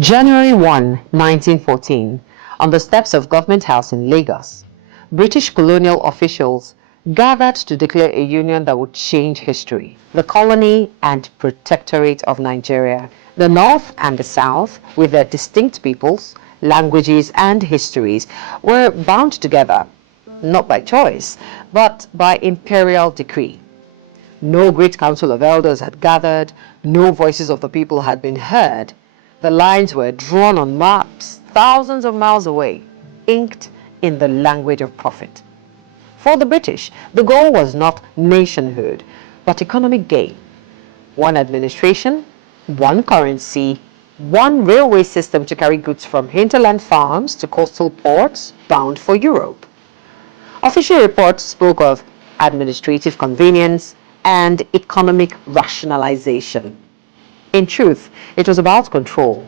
January 1, 1914, on the steps of Government House in Lagos, British colonial officials gathered to declare a union that would change history. The colony and protectorate of Nigeria, the North and the South, with their distinct peoples, languages, and histories, were bound together, not by choice, but by imperial decree. No great council of elders had gathered, no voices of the people had been heard. The lines were drawn on maps thousands of miles away, inked in the language of profit. For the British, the goal was not nationhood, but economic gain. One administration, one currency, one railway system to carry goods from hinterland farms to coastal ports bound for Europe. Official reports spoke of administrative convenience and economic rationalization. In truth, it was about control,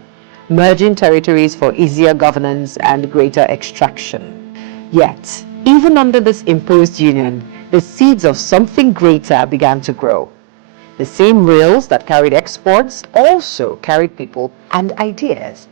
merging territories for easier governance and greater extraction. Yet, even under this imposed union, the seeds of something greater began to grow. The same rails that carried exports also carried people and ideas.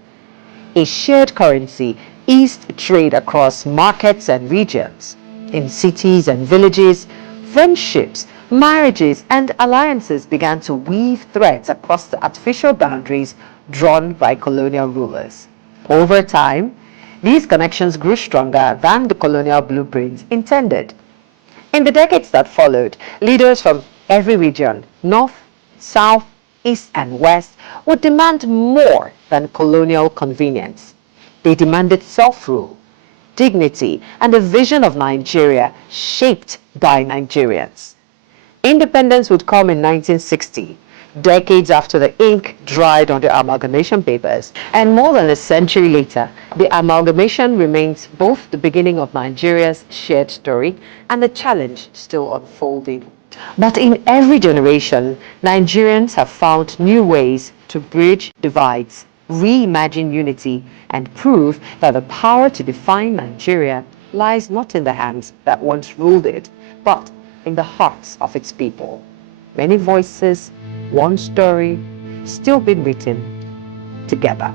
A shared currency eased trade across markets and regions. In cities and villages, friendships, marriages, and alliances began to weave threads across the artificial boundaries drawn by colonial rulers. Over time, these connections grew stronger than the colonial blueprints intended. In the decades that followed, leaders from every region, North, South, East, and West, would demand more than colonial convenience. They demanded self-rule, dignity, and a vision of Nigeria shaped by Nigerians. Independence would come in 1960, decades after the ink dried on the amalgamation papers. And more than a century later, the amalgamation remains both the beginning of Nigeria's shared story and the challenge still unfolding. But in every generation, Nigerians have found new ways to bridge divides, reimagine unity, and prove that the power to define Nigeria lies not in the hands that once ruled it, but in the hearts of its people. Many voices, one story, still being written together.